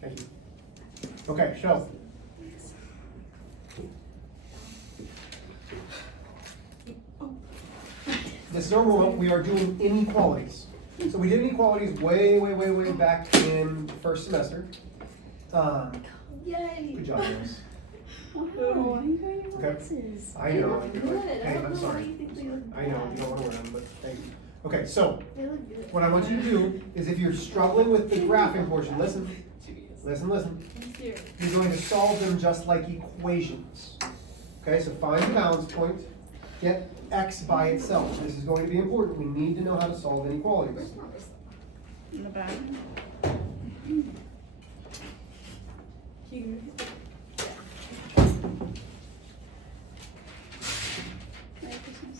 Thank you. Okay, so. This is our warm-up. We are doing inequalities. So we did inequalities way back in the first semester. Yay! Good job, guys. Wow, I'm wearing your Okay. glasses. I know. They look you're good. like, I hey, don't I'm know why sorry. you think they look I know, bad. you don't want to wear them, but thank you. Okay, so They look good. what I want you to do is if you're struggling with the graphing portion, listen. You're going to solve them just like equations. Okay, so find the balance point, get x by itself. This is going to be important. We need to know how to solve inequalities. In the back. Merry Christmas.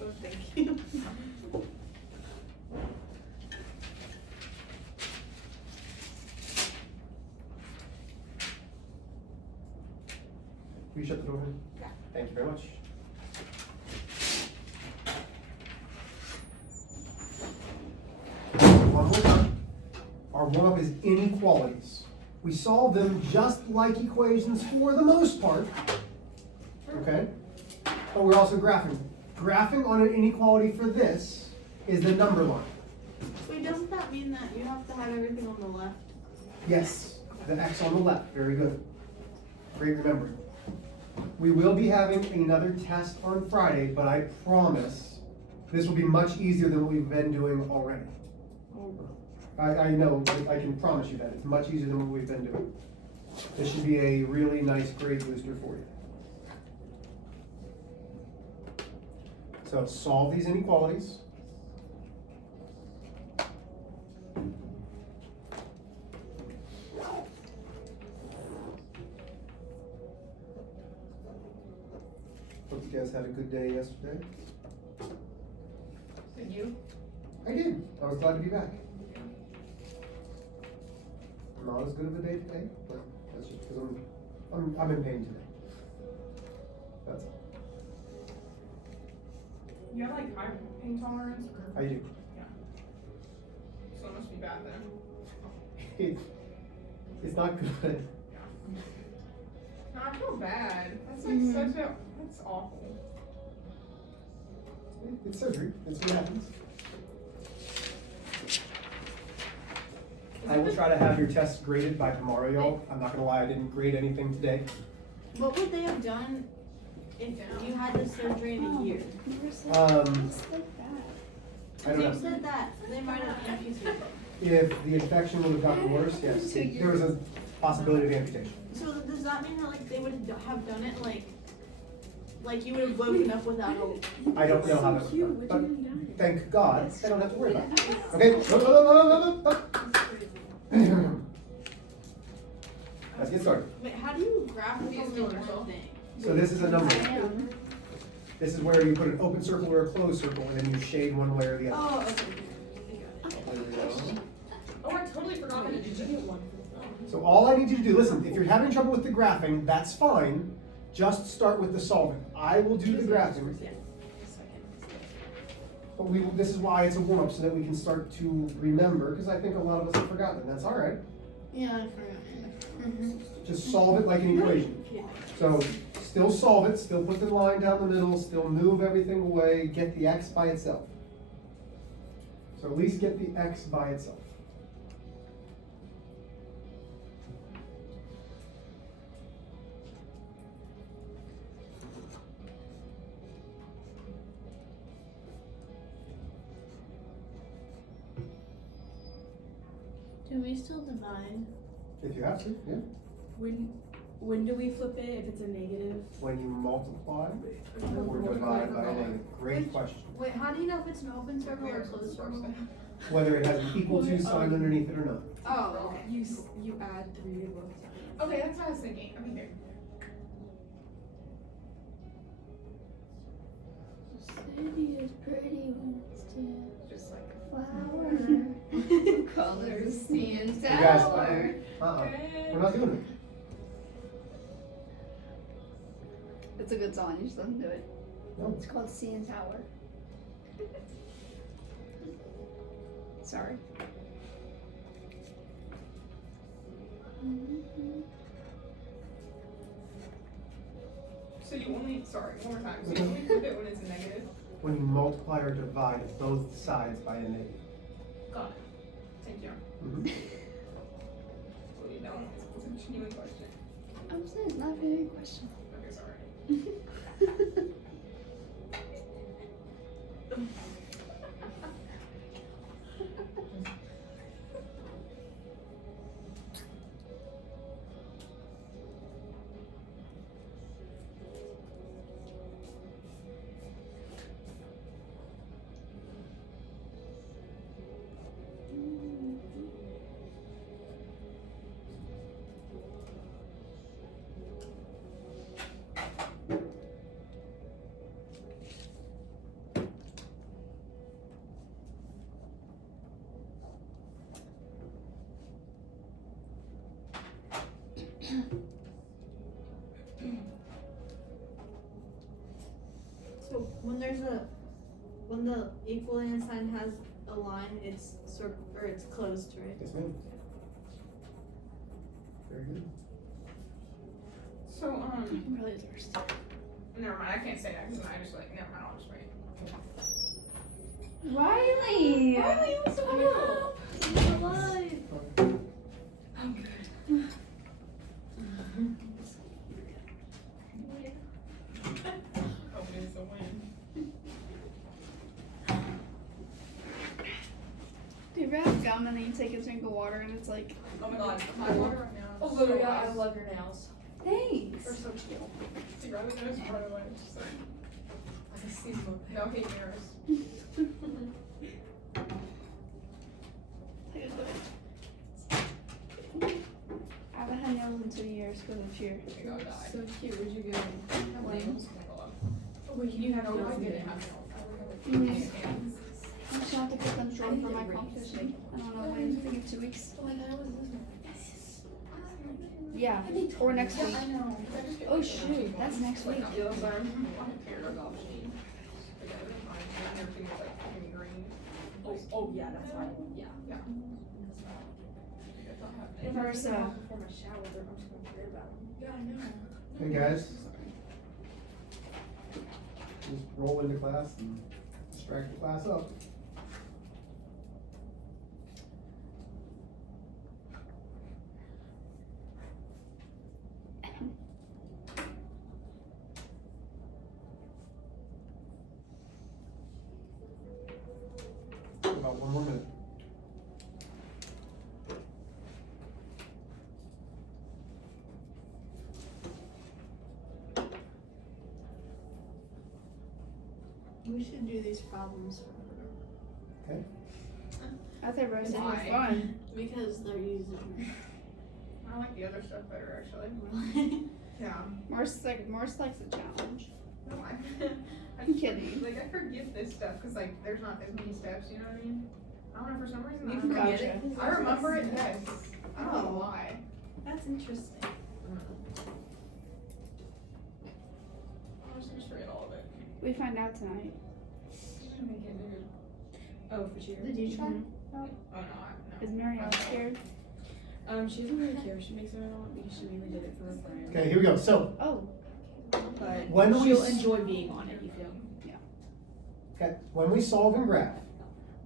Oh, thank you. Will you shut the door, honey? Yeah. Thank you very much. One more time. Our warm-up is inequalities. We solve them just like equations for the most part. Okay? But we're also graphing. Graphing on an inequality for this is the number line. Wait, doesn't that mean that you have to have everything on the left? Yes, the x on the left. Very good. Great remembering. We will be having another test on Friday, but I promise this will be much easier than what we've been doing already. I know, I can promise you that. It's much easier than what we've been doing. This should be a really nice grade booster for you. So solve these inequalities. Hope you guys had a good day yesterday. Did you? I did. I was glad to be back. Not as good of a day today, but that's just because I'm in pain today. That's all. You have like high pain tolerance or? I do. Yeah. So it must be bad then. It's not good. Yeah. No, I feel bad. That's like that's awful. It's surgery. It's what happens. I will try to have your tests graded by tomorrow, y'all. I'm not gonna lie, I didn't grade anything today. What would they have done if you had this surgery in a year? It's like that. I don't You know. said that they might have amputated. If the infection would have gotten worse, yes, there was a possibility of amputation. So does that mean that like they would have done it like you would have woken up without a I don't know how that Cute. would What go, do you mean but thank God, I don't have to worry about it. Okay, no. Let's get started. Wait, how do you graph from one thing? So this is a number. I am. This is where you put an open circle or a closed circle, and then you shade one way or the other. Oh, okay. There we go. Oh, I totally forgot that you get one. So all I need you to do, listen, if you're having trouble with the graphing, that's fine. Just start with the solving. I will do the graphing, but this is why it's a warm-up, so that we can start to remember, because I think a lot of us have forgotten, and that's all right. Yeah, I forgot. Just solve it like an equation. Yeah. So still solve it, still put the line down the middle, still move everything away, get the x by itself. So at least get the x by itself. Do we still divide? If you have to, yeah. When do we flip it if it's a negative? When you multiply or divide by a negative. Great question. Wait, how do you know if it's an open circle or a closed circle? Whether it has an equal to sign underneath it or not. Oh, okay. You add 3 to both sides. Okay, that's what I was thinking. I mean, there. City is pretty when it's Just like. flower. Colors and You guys, sour. we're not doing it. It's a good song, you just listen to it. No. It's called Sea and Tower. Sorry. So you only, sorry, one more time. So you only flip it when it's a negative? When you multiply or divide both sides by a negative. Got it. Thank you. Mhm. Well, you know, it's a genuine question. I'm saying it's not very question. Okay, sorry. So when the equaling sign has a line, it's or it's closed, right? Yes, ma'am. Very good. So, Really the worst. never mind, I can't say that because I just like, never mind, I'll just wait. Riley! Riley, what's the matter? He's alive. I'm good. Hoping it's a win. Do you ever have gum and then you take a drink of water and it's like, Oh my god, my water right now. Oh, so yeah, I ice. love your nails. thanks. They're so cute. See, Riley knows part of what it's just like, I can see them. no hate mirrors. I haven't had nails in 2 years because of fear. We gotta die. So cute. Where'd you get them? Nails? Oh, wait, can you have No, nails I in didn't your have nails? nails. I Mhm. would have hands. I'm just gonna have to get them drawn didn't for my get competition. I don't know when, I think in 2 weeks. Oh my god, I was this one. Yeah, or next week. I know. Oh shoot, that's next week. Yeah, those are. I don't care about sheet. Like, everything is like fucking green. Oh, yeah, that's fine. Yeah. Yeah. That's not happening. If I was, Before my shower, I'm just gonna forget about them. Yeah, I know. Hey, guys. Just roll into class and distract the class up. About 1 more minute. We should do these problems Okay. I thought Rose said it was Why? fun. because they're easy. I like the other stuff better actually. Yeah. Morse likes the challenge. No, I'm kidding. Like I forget this stuff because like there's not as many steps. You know what I mean? I don't know for some reason. You I remember forget it. it? I remember it. Yes. I don't know Oh. why. That's interesting. I'm just forget all of it. We find out tonight. Oh, for cheer. Did you try? Oh no, no. Is Marielle scared? She doesn't really care. She makes it all because she mainly did it for her friend. Okay, here we go. So, Oh, But When we she'll s- enjoy being on it, you feel? okay, when we solve and graph,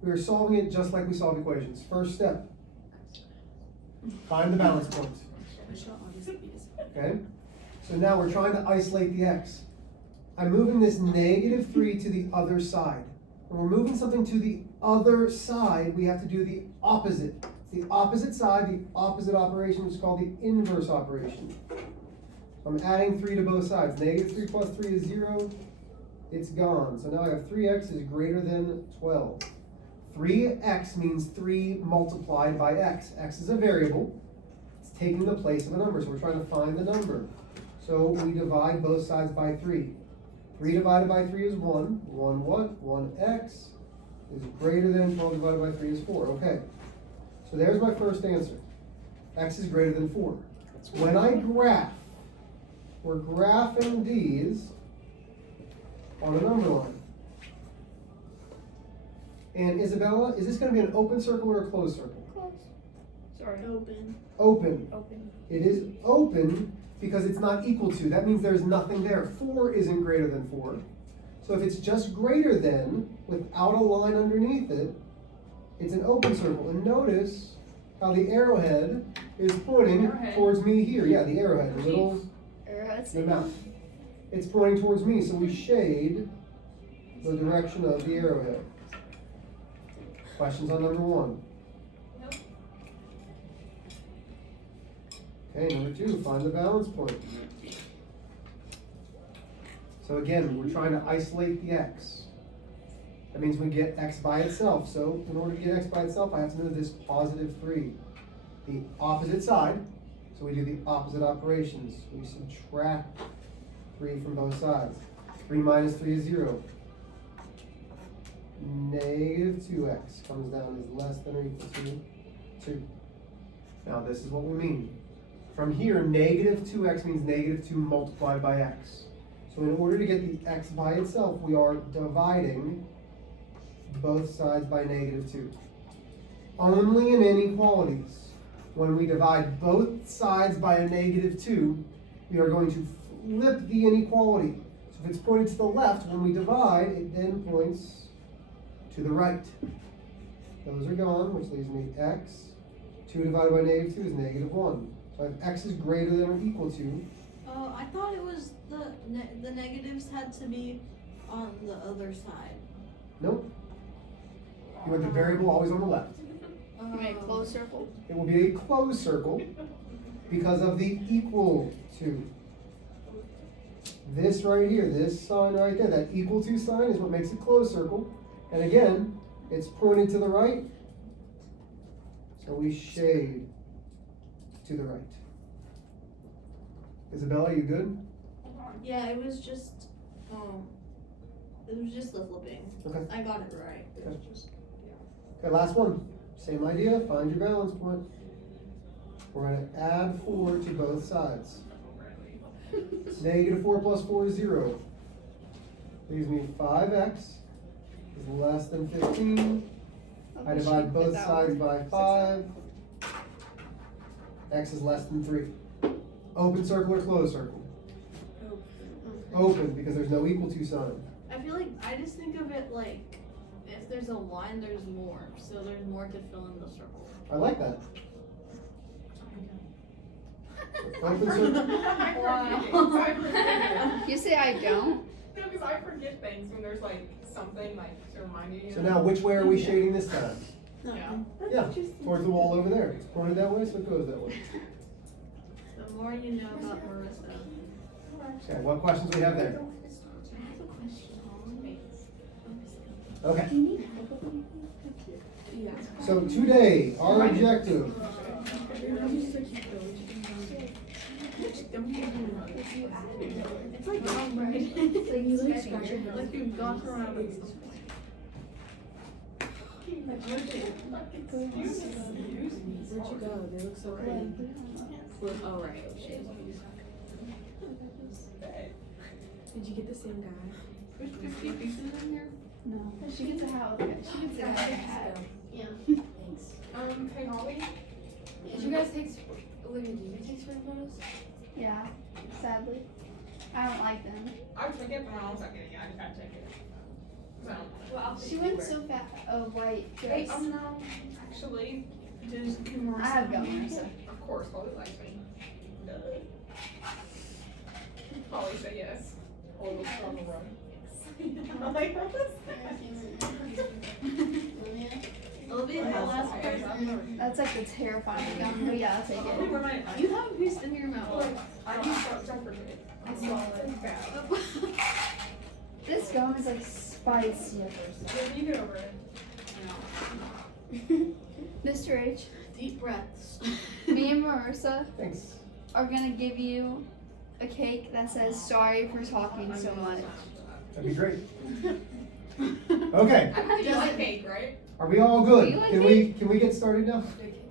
we are solving it just like we solve equations. First step, find the balance points. But she'll obviously be disappointed. Okay? So now we're trying to isolate the x. I'm moving this -3 to the other side. When we're moving something to the other side, we have to do the opposite. It's the opposite side, the opposite operation is called the inverse operation. So I'm adding 3 to both sides. -3 plus 3 is 0. It's gone. So now I have 3x is greater than 12. 3x means 3 multiplied by x. X is a variable. It's taking the place of a number, so we're trying to find the number. So we divide both sides by 3. 3 divided by 3 is 1. 1 what? 1x is greater than 12 divided by 3 is 4. Okay. So there's my first answer. X is greater than 4. When I graph, we're graphing these on a number line. And Isabella, is this going to be an open circle or a closed circle? close. Sorry. Open. Open. Open. It is open because it's not equal to. That means there's nothing there. 4 isn't greater than 4. So if it's just greater than, without a line underneath it, it's an open circle. And notice how the arrowhead is pointing Arrowhead. towards me here. Yeah, the arrowhead, the little, Arrowheads. the mouth. It's pointing towards me, so we shade the direction of the arrowhead. Questions on number 1? Nope. Okay, number 2, find the balance point. So again, we're trying to isolate the x. That means we get x by itself. So in order to get x by itself, I have to know this positive 3. The opposite side, so we do the opposite operations. We subtract 3 from both sides. 3 minus 3 is 0. Negative 2x comes down as less than or equal to 2. Now this is what we mean. From here, negative 2x means negative 2 multiplied by x. So in order to get the x by itself, we are dividing both sides by negative 2. Only in inequalities, when we divide both sides by a negative 2, we are going to flip the inequality. So if it's pointed to the left, when we divide, it then points to the right. Those are gone, which leaves me x. 2 divided by negative 2 is negative 1. So if x is greater than or equal to, Oh, I thought it was the negatives had to be on the other side. nope. You want the variable always on the left. You make a closed circle. It will be a closed circle because of the equal to. This right here, this sign right there, that equal to sign is what makes a closed circle. And again, it's pointed to the right, so we shade to the right. Isabella, you good? Yeah, it was just the flipping. Okay. I got it right. Okay, last one. Same idea, find your balance point. We're gonna add 4 to both sides. Negative 4 plus 4 is 0. Leaves me 5x is less than 15. I divide both sides by 5. X is less than 3. Open circle or closed circle? Open, because there's no equal to sign. I feel like I just think of it like if there's a line, there's more. So there's more to fill in the circle. I like that. Open circle. I forget. You say I don't? No, because I forget things when there's like something like to remind you. So now, which way are we shading this time? Yeah. Yeah, towards the wall over there. It's pointed that way, so it goes that way. The more you know about Marissa. Okay, what questions we have there? I have a question. Okay, Yeah. so today, our objective. It's like right. Like you like scratch your Like you've gone around with something. Where'd you go? They look so pretty. Oh, right. Did you get the same guy? There's 50 pieces in here. No. She gets a house. She gets a hat. Yeah. Hey Holly. Did you guys take, Olivia, did you take spring photos? Yeah, sadly. I don't like them. I took it, but I was not getting it. I just got to take it. So. Well, I'll She went so fast. A white Hey, dress. no. Actually, I have governors. of course, Holly likes me. Duh. Holly said yes. Holly was on the run. I'm like, what was that? Olivia, the last person. That's like the terrifying gum. But yeah, I'll take it. You have a piece in your mouth. I don't forget it. I saw it. It's bad. This gum is like spicy. You get over it. Mr. H, Deep breaths. me and Marissa Thanks. are gonna give you a cake that says sorry for talking so much. That'd be great. Okay, You like cake, right? are we all Do good? you like Can we get started now?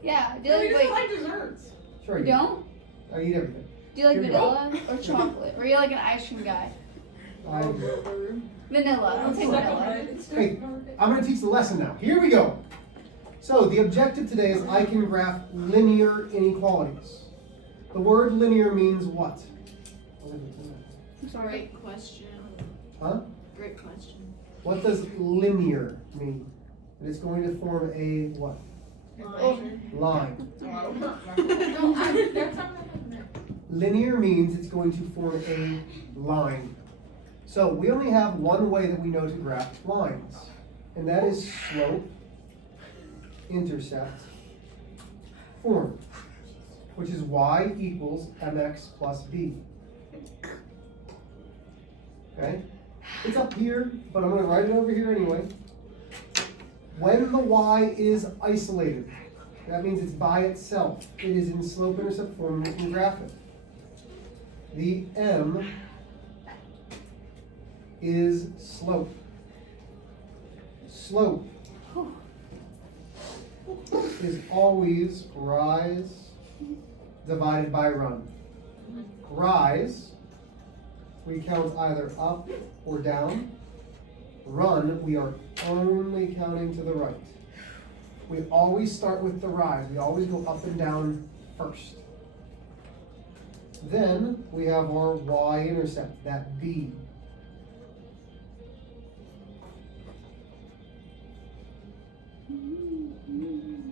Yeah, do No, you he like, doesn't wait, like desserts. Sure. you don't? I eat everything. Do you like Here we go. vanilla or chocolate? Or are you like an ice cream guy? I'm- Vanilla. I'll take vanilla. Hey, I'm gonna teach the lesson now. Here we go. So the objective today is I can graph linear inequalities. The word linear means what? I'm sorry. Great question. Huh? Great question. What does linear mean? It is going to form a what? Line. Line. No, that's not what I meant. Linear means it's going to form a line. So we only have one way that we know to graph lines, and that is slope, intercept, form, which is y equals mx plus b. Okay? It's up here, but I'm going to write it over here anyway. When the y is isolated, that means it's by itself. It is in slope intercept form, we can graph it. The m is slope. Slope is always rise divided by run. Rise, we count either up or down. Run, we are only counting to the right. We always start with the rise. We always go up and down first. Then we have our y-intercept, that b.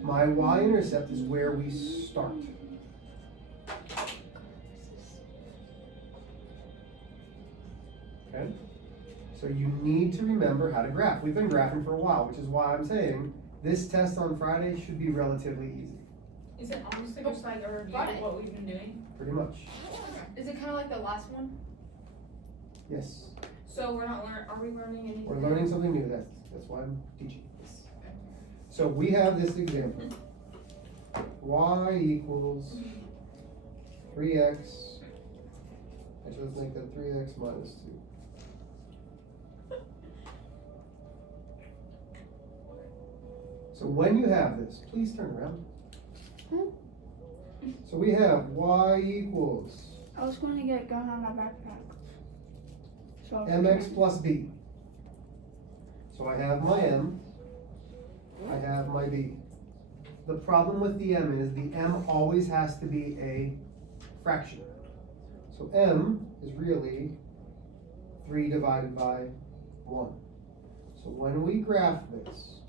My y-intercept is where we start. Okay? So you need to remember how to graph. We've been graphing for a while, which is why I'm saying this test on Friday should be relatively easy. Is it honestly just like a review Friday. of what we've been doing? Pretty much. Is it kind of like the last one? Yes. So we're not are we learning anything? We're learning something new. That's why I'm teaching. So we have this example. Y equals 3x. Actually, let's make that 3x minus 2. So when you have this, please turn around. So we have y equals I was going to get gun on my backpack. So mx plus b. So I have my m, I have my b. The problem with the m is the m always has to be a fraction. So m is really 3 divided by 1. So when we graph this,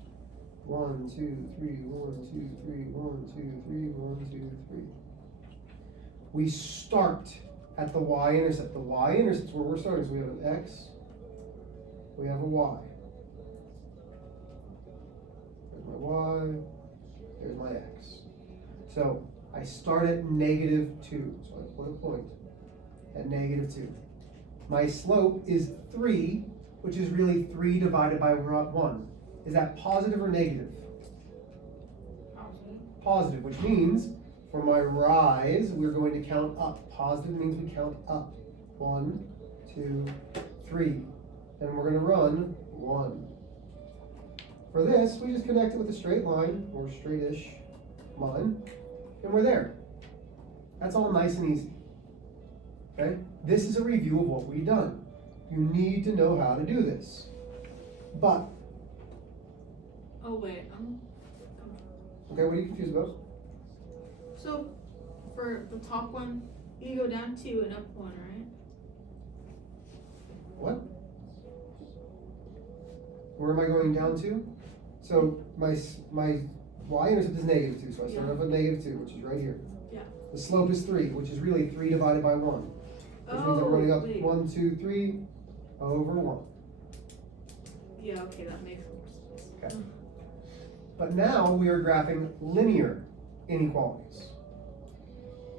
1, 2, 3, 1, 2, 3, 1, 2, 3, 1, 2, 3. We start at the y-intercept. The y-intercept is where we're starting. So we have an x, we have a y. There's my y, there's my x. So I start at -2. So I put a point at -2. My slope is 3, which is really 3 divided by 1. Is that positive or negative? Positive, which means for my rise, we're going to count up. Positive means we count up. 1, 2, 3. And we're going to run 1. For this, we just connect it with a straight line, or straight-ish line, and we're there. That's all nice and easy. Okay? This is a review of what we've done. You need to know how to do this. But, Oh wait, okay, what are you confused about? so for the top one, you go down 2 and up 1, right? What? Where am I going down to? So my y-intercept is -2, so I start off at -2, which is right here. Yeah. The slope is 3, which is really 3 divided by 1. Which means I'm running up wait. 1, 2, 3 over 1. Yeah, okay, that makes more sense. Okay. But now we are graphing linear inequalities.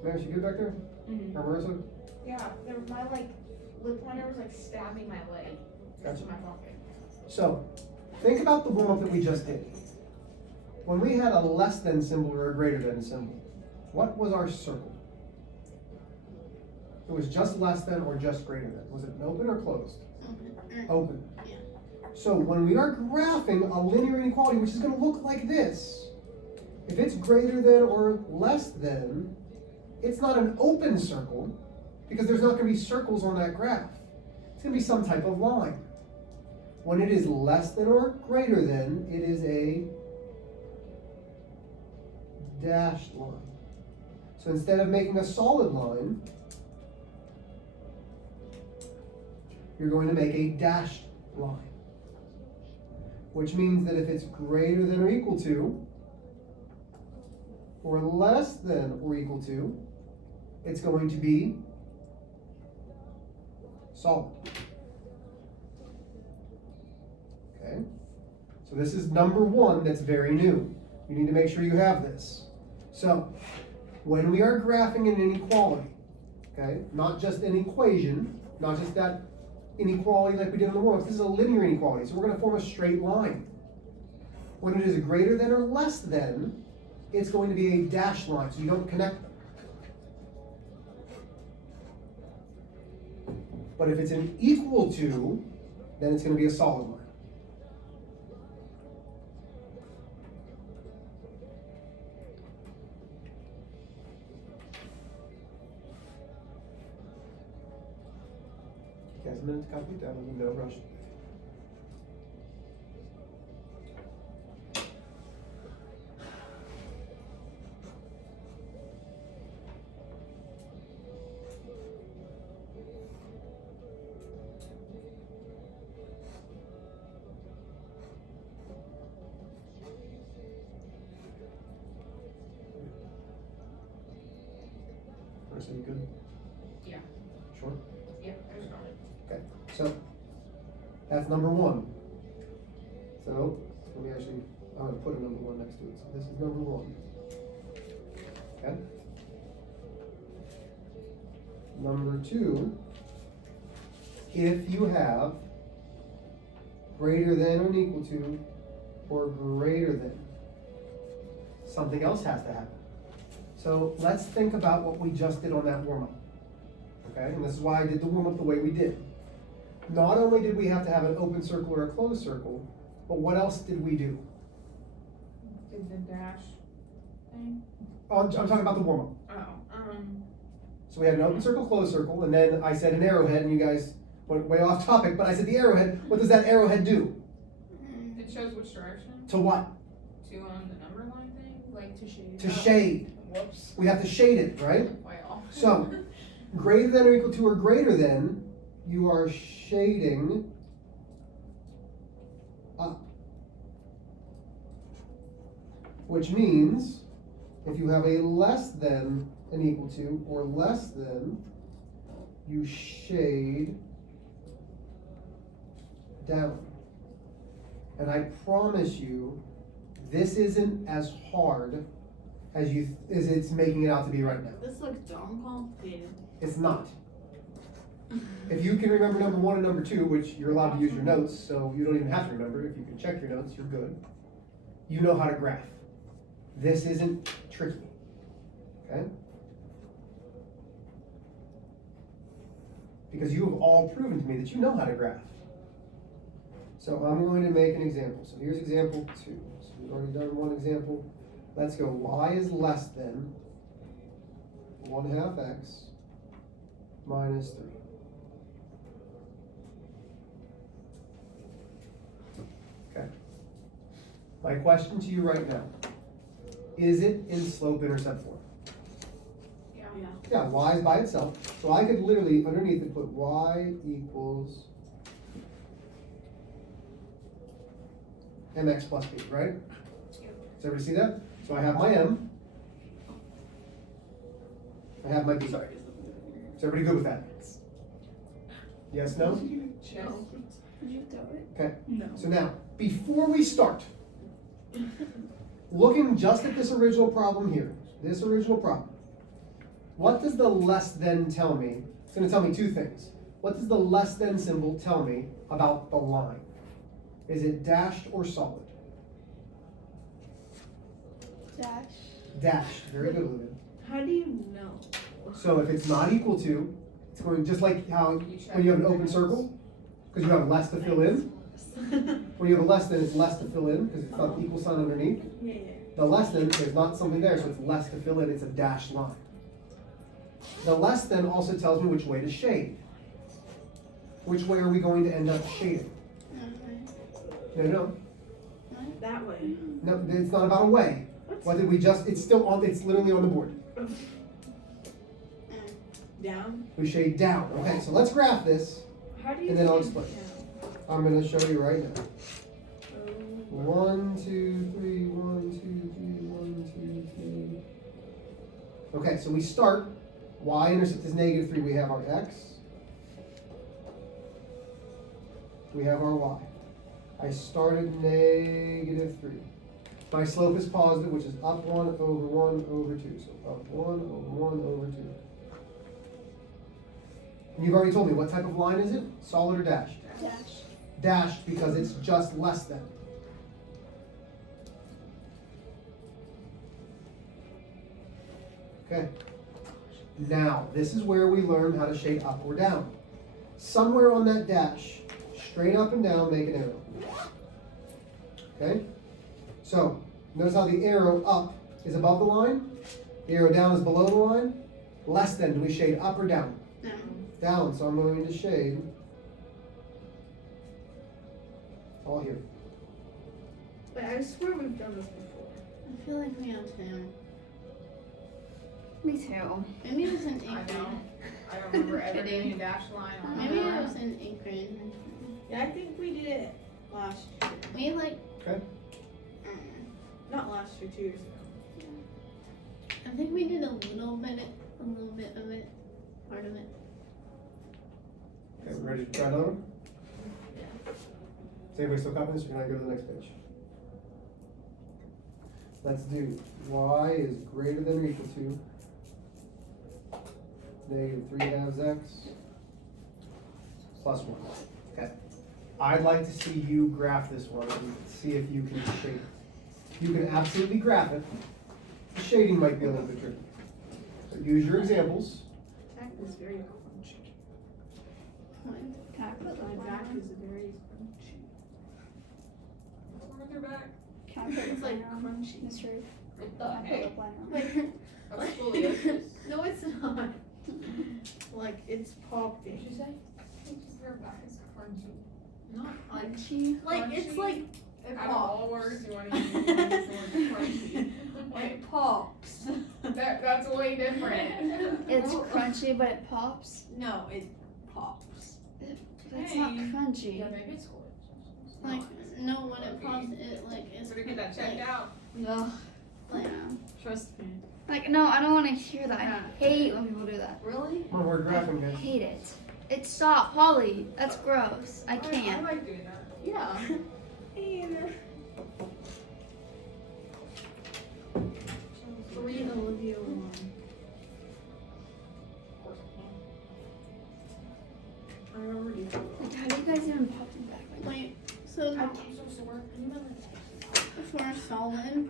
Mary, you good back there? Mhm. Or Marissa? Yeah, my lip liner was stabbing my leg. Gotcha. My pocket. So, think about the warm-up that we just did. When we had a less than symbol or a greater than symbol, what was our circle? It was just less than or just greater than. Was it open or closed? Open. Yeah. So when we are graphing a linear inequality, which is going to look like this, if it's greater than or less than, it's not an open circle, because there's not going to be circles on that graph. It's going to be some type of line. When it is less than or greater than, it is a dashed line. So instead of making a solid line, you're going to make a dashed line. Which means that if it's greater than or equal to, or less than or equal to, it's going to be solid. Okay? So this is number one that's very new. You need to make sure you have this. So, when we are graphing an inequality, okay, not just an equation, not just that inequality like we did on the warm-ups, this is a linear inequality, so we're going to form a straight line. When it is greater than or less than, it's going to be a dashed line, so you don't connect them. But if it's an equal to, then it's going to be a solid line. You guys a minute to copy it down, no rush. Are you good? Yeah. Sure? Yeah, I just got it. Okay, so that's number one. So let me actually, I'm going to put a number one next to it. So this is number one. Okay? Number two, if you have greater than or equal to or greater than, something else has to happen. So let's think about what we just did on that warm-up. Okay, and this is why I did the warm-up the way we did. Not only did we have to have an open circle or a closed circle, but what else did we do? Did the dash thing? Oh, I'm talking about the warm-up. Oh, So we had an open circle, closed circle, and then I said an arrowhead, and you guys went way off topic, but I said the arrowhead. What does that arrowhead do? it shows which direction To what? to the number line thing, like To shade. To shade. Whoops. We have to shade it, right? Way off. So, greater than or equal to or greater than, you are shading up. Which means, if you have a less than an equal to or less than, you shade down. And I promise you, this isn't as hard as it's making it out to be right now. This looks darn complicated. It's not. If you can remember number one and number two, which you're allowed to use your notes, so you don't even have to remember. If you can check your notes, you're good. You know how to graph. This isn't tricky. Okay? Because you have all proven to me that you know how to graph. So I'm going to make an example. So here's example 2. So we've already done one example. Let's go. Y is less than 1/2 x minus 3. Okay. My question to you right now, is it in slope-intercept form? Yeah. Yeah. Yeah, y is by itself. So I could literally, underneath it, put y equals mx plus b, right? Does everybody see that? So I have my m. I have my b. Sorry. Is everybody good with that? Yes, no? Check. Did you throw it? Okay. No. So now, before we start, looking just at this original problem here, what does the less than tell me? It's going to tell me two things. What does the less than symbol tell me about the line? Is it dashed or solid? Dash. Dashed. Very good, Olivia. How do you know? So if it's not equal to, it's going just like how when you have an open circle, because you have less to fill in. When you have a less than, it's less to fill in because it's not the equal sign underneath. Yeah. The less than, there's not something there, so it's less to fill in, it's a dashed line. The less than also tells me which way to shade. Which way are we going to end up shading? No, That way. no, it's not about a way. What did we just, it's still on, it's literally on the board. Down? We shade down. Okay, so let's graph this. How do you And then I'll shade explain. down? I'm gonna show you right now. 1, 2, 3, 1, 2, 3, 1, 2, 3. Okay, so we start, y-intercept is -3, we have our x. We have our y. I started -3. My slope is positive, which is up 1 over 1 over 2. So up 1 over 1 over 2. And you've already told me, what type of line is it? Solid or dashed? Dash. Dashed because it's just less than. Okay. Now, this is where we learn how to shade up or down. Somewhere on that dash, straight up and down, make an arrow. Okay? So, notice how the arrow up is above the line, the arrow down is below the line. Less than, do we shade up or down? No. Down, so I'm going to shade all here. Wait, I swear we've done this before. I feel like we have to. Me too. Maybe it was an I eighth know. grade. I don't remember ever doing a dash line on Maybe that. it was in eighth grade. Yeah, I think we did it last year. We like. Okay. Not last year, 2 years ago. I think we did a little bit of it, part of it. Okay, we're ready to try another one? Is anybody still copying this, or can I go to the next page? Let's do y is greater than or equal to -3/2 x plus 1. Okay. I'd like to see you graph this one and see if you can shade it. You can absolutely graph it. The shading might be a little bit tricky. So use your examples. That is very crunchy. Can I put the My plan back on? is very crunchy. What's wrong with your back? Can I put the It's like plan on? crunchy. Mr. What Can the I put the heck? plan on? Like, That's scoliosis. no, it's not. Like, it's popping. Did you say? Your back is crunchy. Not like, Crunchy. like it's Crunchy? like, it Out of all pops. words, you want to use the word crunchy. It pops. That's way different. It's crunchy, but it pops. No, it pops. That's not Hey. crunchy. Yeah, maybe it's scoliosis. Like, no, when it pops, it like is. Better get that checked out. No, Like, trust me. Like, no, I don't want to hear that. I hate when people do that. Really? Come on, we're graphing, I guys. hate it. It's stop, Holly. That's gross. I I can't. like doing that. Yeah. Read Olivia one. Of course I I already. Like, how do you guys even pop them back like that? wait, so can. I'm so sore. for solid,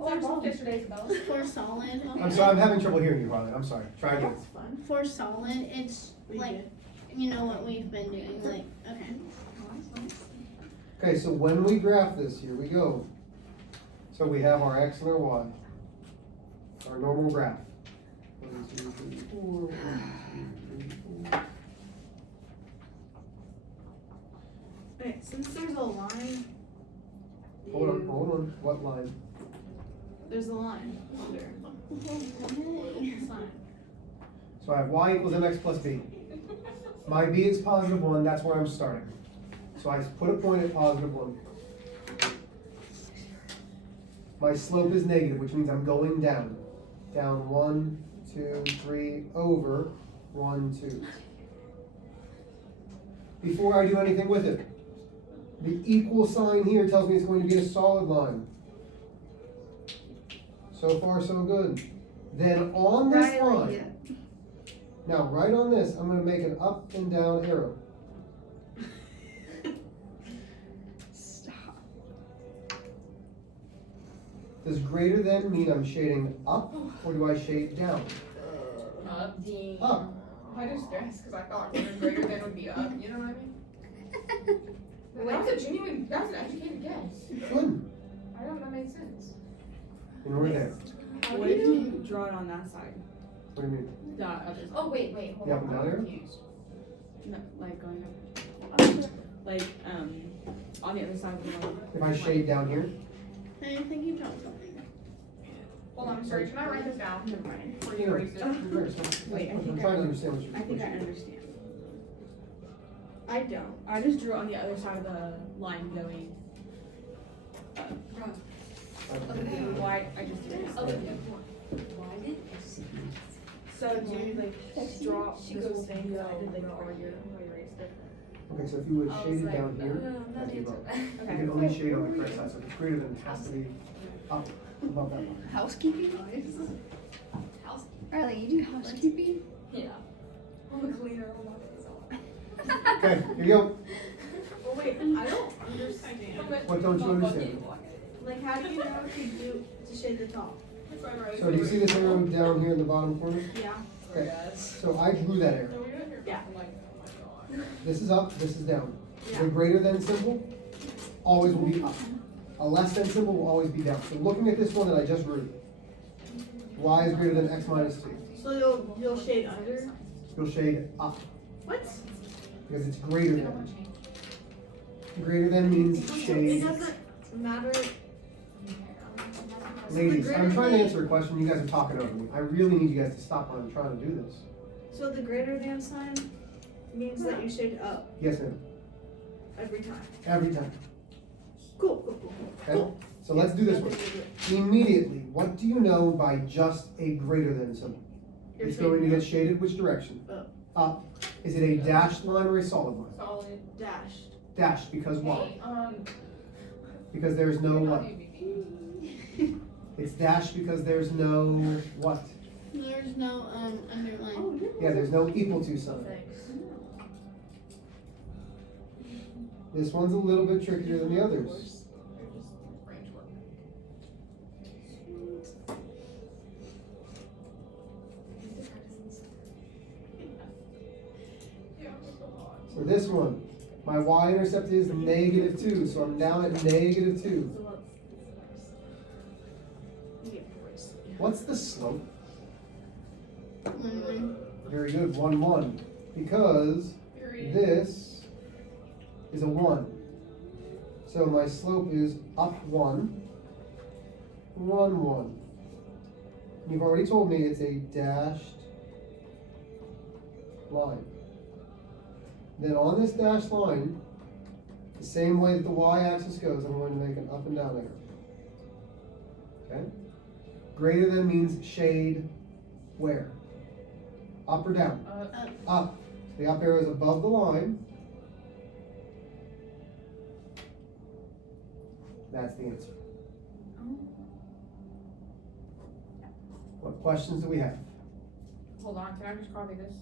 Oh, I walked yesterday's though. for solid, I'm sorry, I'm having trouble hearing you, Riley. I'm sorry. Try again. That's fun. for solid, it's like, you know what we've been doing, like, okay. Okay, so when we graph this, here we go. So we have our x and our y. Our normal graph. 1, 2, 3, 4. 1, 2, 3, 4. Okay, since there's a line. Hold on. What line? There's a line under. It's fine. So I have y equals mx plus b. My b is +1, that's where I'm starting. So I put a point at +1. My slope is negative, which means I'm going down. Down 1, 2, 3, over 1, 2. Before I do anything with it, the equal sign here tells me it's going to be a solid line. So far, so good. Then on this Riley. line, now right on this, I'm going to make an up and down arrow. Stop. Does greater than mean I'm shading up, or do I shade down? Up. I just stressed because I thought greater than would be up, you know what I mean? That was a genuine, that was an educated guess. Good. I don't, that made sense. And we're there. What if you draw it on that side? What do you mean? The other side. Oh, wait, hold Yeah, on, but now I'm there? confused. No, like going up. Like, on the other side of the road. If I shade down here, I think you dropped something. Hold on, sorry, can I write this down? Never mind. Before you erase it. Wait, I I'm think trying to understand what you're. I think I understand. I don't. I just drew it on the other side of the line going. Why? I just did it. Why did So do you like draw this whole thing? I did like all your erased it. Okay, so if you would shade it down here, that'd be above. You Okay. can only shade on the correct side, so if it's greater than, it has to be up, above that line. Housekeeping? Riley, you do housekeeping? Yeah. I'm a cleaner. I'm not Okay, here you go. Well, wait, I don't understand. What don't you understand? Like, how do you know to shade the top? So do you see this arrow down here in the bottom corner? Yeah. Okay, so I drew that arrow. Yeah. This is up, this is down. Yeah. The greater than symbol always will be up. A less than symbol will always be down. So looking at this one that I just drew, y is greater than x minus 2. So you'll shade under? You'll shade up, What? because it's greater than. Greater than means It shade. doesn't matter. Ladies, the I'm greater trying to than- answer a question, you guys are talking over me. I really need you guys to stop when I'm trying to do this. So the greater than sign means that you shade up Yes, ma'am, every time. every time. Cool. Okay? So let's do this one. Immediately, what do you know by just a greater than symbol? You're It's going to shading get shaded which direction? Up. Up. Is it a dashed line or a solid line? Solid. dashed. Dashed, because why? Hey, Because there's no what? It's dashed because there's no what? There's no underline. Yeah, there's no equal to sign. This one's a little bit trickier than the others. So this one, my y-intercept is -2, so I'm down at -2. What's the slope? 1, Very good, 1, 1. Because this is a 1. So my slope is up 1, 1, 1. You've already told me it's a dashed line. Then on this dashed line, the same way that the y-axis goes, I'm going to make an up and down arrow. Okay? Greater than means shade where? Up or down? Up. So the up arrow is above the line. That's the answer. What questions do we have? hold on, can I just copy this?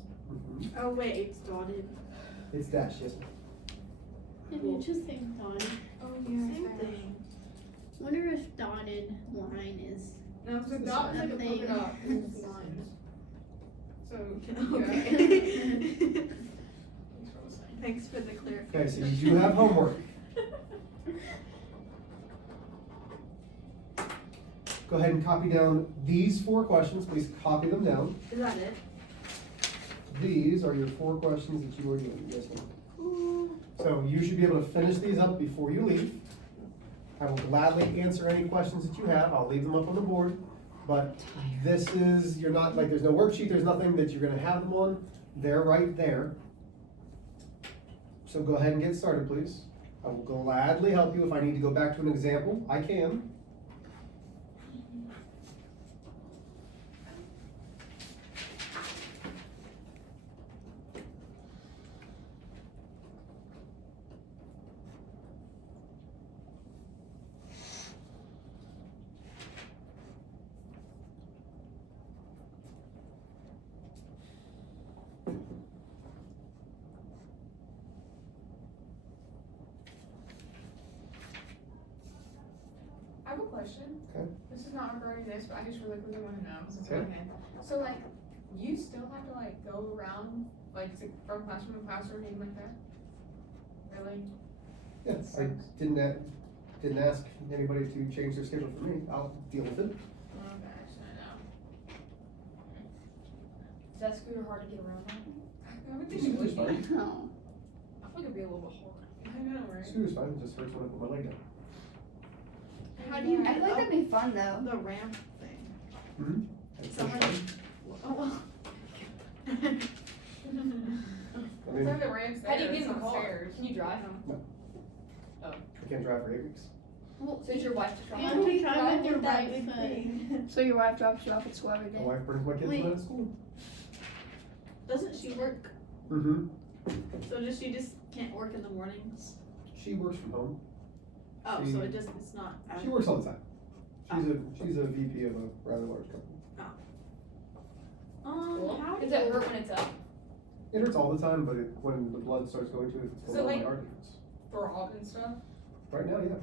Oh wait, it's dotted. It's dashed, yes. If you just say dotted, Oh, Same thing. wonder if dotted line is. No, so dot is like a polka Nothing. dot. It's lines. So, Okay. yeah. Thanks for the clarification. Okay, so you do have homework. Go ahead and copy down these 4 questions. Please copy them down. Is that it? These are your 4 questions that you are doing. Yes, ma'am. So you should be able to finish these up before you leave. I will gladly answer any questions that you have. I'll leave them up on the board. But this is, you're not, like, there's no worksheet, there's nothing that you're gonna have them on. They're right there. So go ahead and get started, please. I will gladly help you. If I need to go back to an example, I can. I have a question. Okay. This is not regarding this, but I just really quickly want to know because it's Okay. okay. So like, you still have to like go around like from classroom to classroom, anything like that? Really? Yes, I didn't ask anybody to change their schedule for me. I'll deal with it. Okay, so I know. Is that scooter hard to get around on? I would think it would be. I Scooter's fine. No. feel like it'd be a little bit hard. I know, right? Scooter's fine, it just hurts when I put my leg down. How do you I feel like that'd be fun though. the ramp thing? Mhm. Someone- Oh, well. I It's mean, like the ramps there. How do you get it's in the not car? stairs. Can you drive? I can't drive for 8 weeks. Well, So it's your wife to You drive? have to try drive with your with that right big foot. thing. So your wife drops you off at school every My day? wife brings my kids Wait. to school. Doesn't she work? Mm-hmm. So just she just can't work in the mornings? She works from home. Oh, She- so it just, it's not. She works all the time. She's a VP of a rather large company. How do Does it you- hurt when it's up? It hurts all the time, but when the blood starts going to it, it's So, below like- my heart rates. Throb and stuff. Right now, yeah.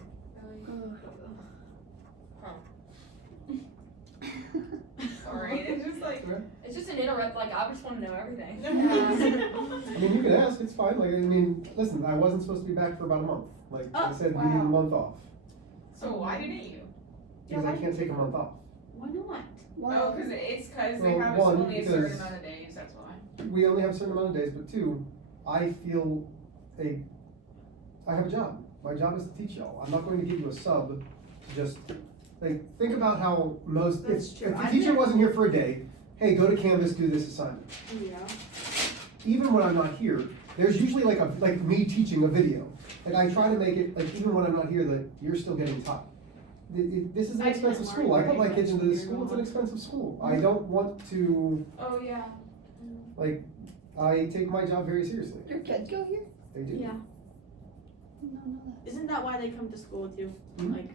Sorry, it's just like. It's just an interrupt, like, I just wanna know everything. I mean, you can ask, it's fine. Like, I mean, listen, I wasn't supposed to be back for about a month. Like I Oh, said, we need a wow. month off. So why didn't you? Because I can't take a month off. Why not? Oh, cause it's cause they Well, have one, only a certain because- amount of days, that's why. We only have a certain amount of days, but two, I feel I have a job. My job is to teach y'all. I'm not going to give you a sub to just, like, think about how most, That's if true. the I teacher think- wasn't here for a day, hey, go to Canvas, do this assignment. Yeah. Even when I'm not here, there's usually like me teaching a video. Like I try to make it, like even when I'm not here, that you're still getting taught. This is an I didn't expensive learn school. I put my very kids much into this when school, you it's were an expensive school. I don't want to, Oh, yeah. like, I take my job very seriously. Your kids go here? They do. Yeah. No, that. Isn't that why they come to school with you? Mhm. Like,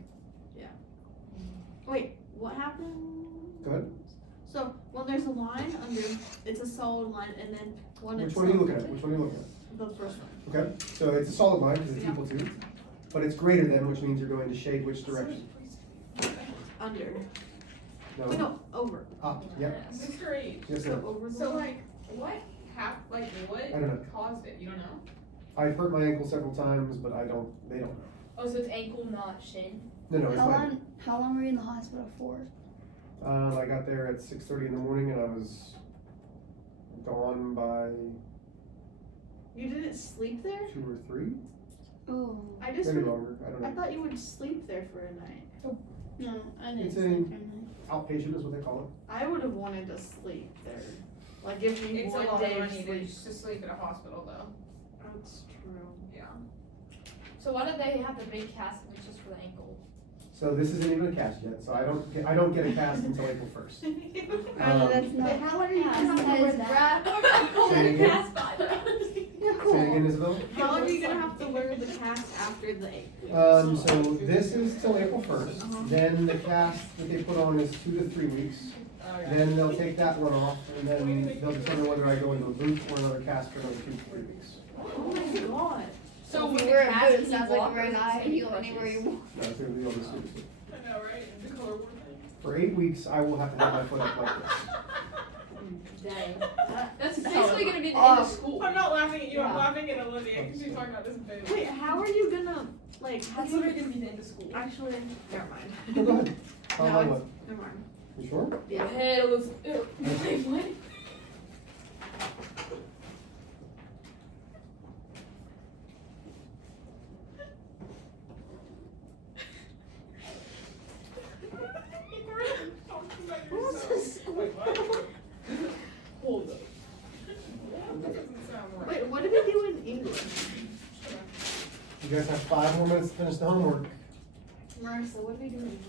yeah. Wait, what happened? Go ahead. So when there's a line under, it's a solid line, and then when Which it's one are you looking at? Which one are you looking at? the first one. Okay, so it's a solid line because it's Yeah. equal to, but it's greater than, which means you're going to shade which direction? Under. Wait, No, no, over. up, yep. Mr. H. Yes, So sir. over the So line. like, what what I don't know. caused it? You don't know? I've hurt my ankle several times, but they don't know. Oh, so it's ankle, not shin? No, it's How fine. long were you in the hospital for? I got there at 6:30 in the morning and I was gone by You didn't sleep there? 2 or 3, Oh. I just, maybe longer, I don't I know. thought you would sleep there for a night. No, I didn't It's sleep a- for a night. Outpatient is what they call I would have wanted to sleep there. Like give me It's a one lot day of of money sleep. to sleep at a hospital though. That's true. Yeah. So why did they have the big cast if it's just for the ankle? it. So this isn't even a cast yet, so I don't get a cast until April 1st. That's not. Wait, how long are you Cast, gonna have to that wear is that? Say it again. No. Say it again, Isabel. How long are you gonna have to wear the cast after the 8 weeks? So this is till April 1st, Uh-huh. then the cast that they put on is 2 to 3 weeks. Then they'll take that one off, and then they'll determine whether I go into a boot or another cast for another 2 to 3 weeks. Oh my god. So If with you the wear a cast, boot, can it you sounds like walk you're or wearing is it eye just heel crutches? anywhere you walk. No, it's gonna be all this seriously. I know, right? The color board thing. For 8 weeks, I will have to have my foot up like this. Dang. That's basically gonna be the end Oh. of school. I'm not laughing at you, I'm Yeah. laughing at Olivia because she's talking about this boot. Wait, how are you gonna, like, how That's do you, literally gonna be the end of school. actually, never mind. No, go ahead. How No, about it's- what? Never mind. You sure? Yeah. Head was, wait, what? What's this? Wait, what? Hold up. That doesn't sound right. Wait, what did we do in English? You guys have 5 more minutes to finish the homework. Marissa, what did we do in English?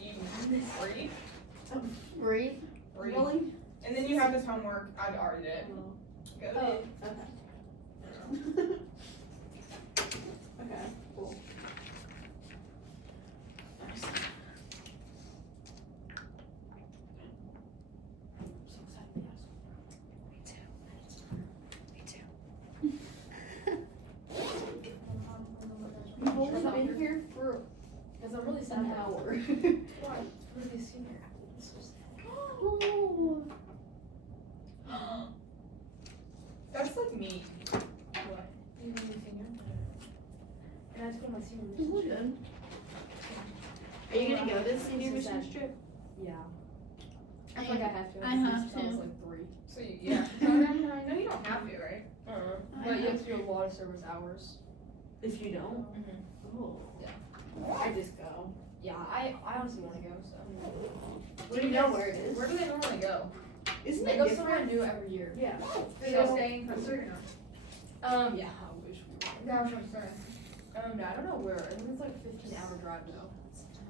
You read? Breathe. Read. Really? And then you have this homework, I already did. Go Oh, ahead. okay. Okay, cool. Nice. You've only been here for, because I'm really sad. An hour. Why? I'm really senior. It's so sad. Oh. That's like me. What? You really senior? And I just put my senior This is relationship. good. Are you gonna go this senior This is mission sad. trip? Yeah. I feel like I have to. I have since I was to. like 3. So you, yeah. No, you don't have to, right? But you have to do a lot of service hours. If you don't? Mhm. Oh. Yeah. I just go. Yeah, I honestly want to go. So. Do you know where it is? Where do they normally go? Isn't They it go different? somewhere new every year. Yeah. Are they staying for certain? Yeah, I wish we were. Yeah, that's what I'm saying. No, I don't know where. I think it's like a 15-hour drive though.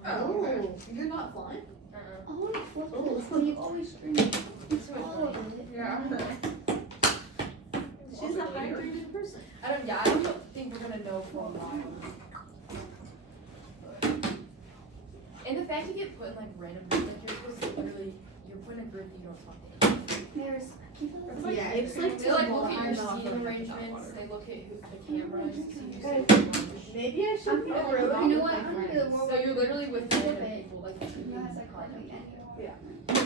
Oh, okay. You're not flying? Uh-uh. Oh, fuck this. You always scream all of it. Yeah. She's a high-rated person. I don't think we're gonna know for a while. And the fact you get put in like random groups, like you're supposed to literally, you're put in a group that you don't talk to. There's. Yeah, it's like They like look at your I'm not seating gonna arrangements, they look at who the camera is, see who's Guys, sitting. maybe I should I'm go gonna- really you know with what? my I'm gonna friends. do more So you're literally with random Okay. people, like You guys are calling me anyway.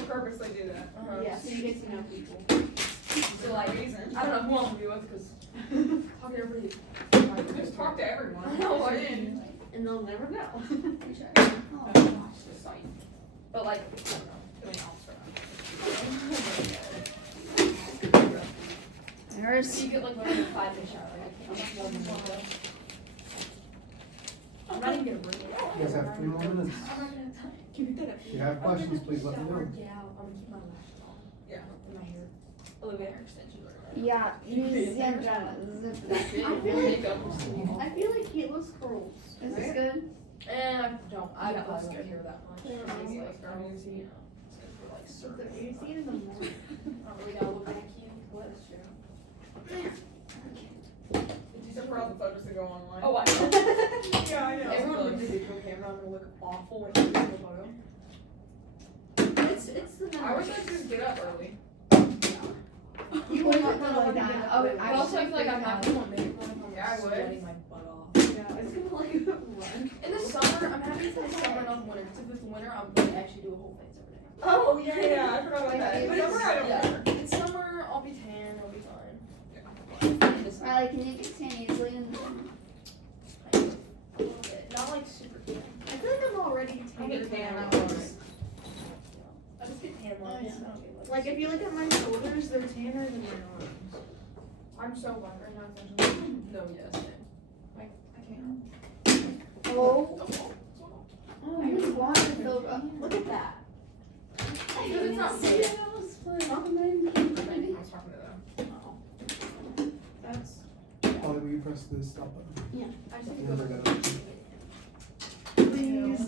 Purposely do that. Uh-huh. Yeah, so you get to know people. So like, Reason. I don't know who I'm gonna be with, cause talk to everybody. Just talk to everyone. I know, I didn't. And they'll never know. Oh. Just like, But like, I don't know, doing officer. There's. So you get like literally a 5-minute shower, like, I'm not even gonna I'm not even gonna bring it. You guys have 3 more minutes. I'm not gonna have time. Can you pick that up? If you have questions, please let me know. Yeah, I'm gonna keep my lashes on. Yeah. And my hair. Olivia hair extensions are Yeah, use Sandra. Zip that. I feel like I feel like Kayla's curls. Is this right? good? And I don't Yeah, love that's good. hair that much. Yeah, It's that's like, good. it's good for like certain. You see it in the morning. I don't really gotta look like you. What is true? except for all the photos that go online. Oh, I know. Yeah, I know. Everyone with the digital camera, I'm gonna look awful when you take a photo. It's the I wish I could just get up early. You What would is not it know like like that? that. Oh, But also, I feel like I'm not gonna want to make one if I'm Yeah, I would. sweating my butt off. Yeah, it's gonna like run. In the summer, I'm happy to say summer, not winter. Because if it's winter, I'm gonna actually do a whole face every day. Oh, yeah, I forgot about that. But Summer, I don't care. In summer, I'll be tan, I'll be fine. In the summer, Riley, can you get tan easily in the summer? a little bit. Not like super tan. I feel like I'm already I get tan, tan. I'm alright. I just get tan lines. I don't get Like if you look at my shoulders, they're tanner than my arms. I'm so bummed right now. Essentially. No, yes, same. I can't. Oh. Oh. Oh, this water filled up. Look at that. Because it's not See, red. that was fun. I was talking to them. That's Holly, will you press this stop button? I just You think never it got goes. it.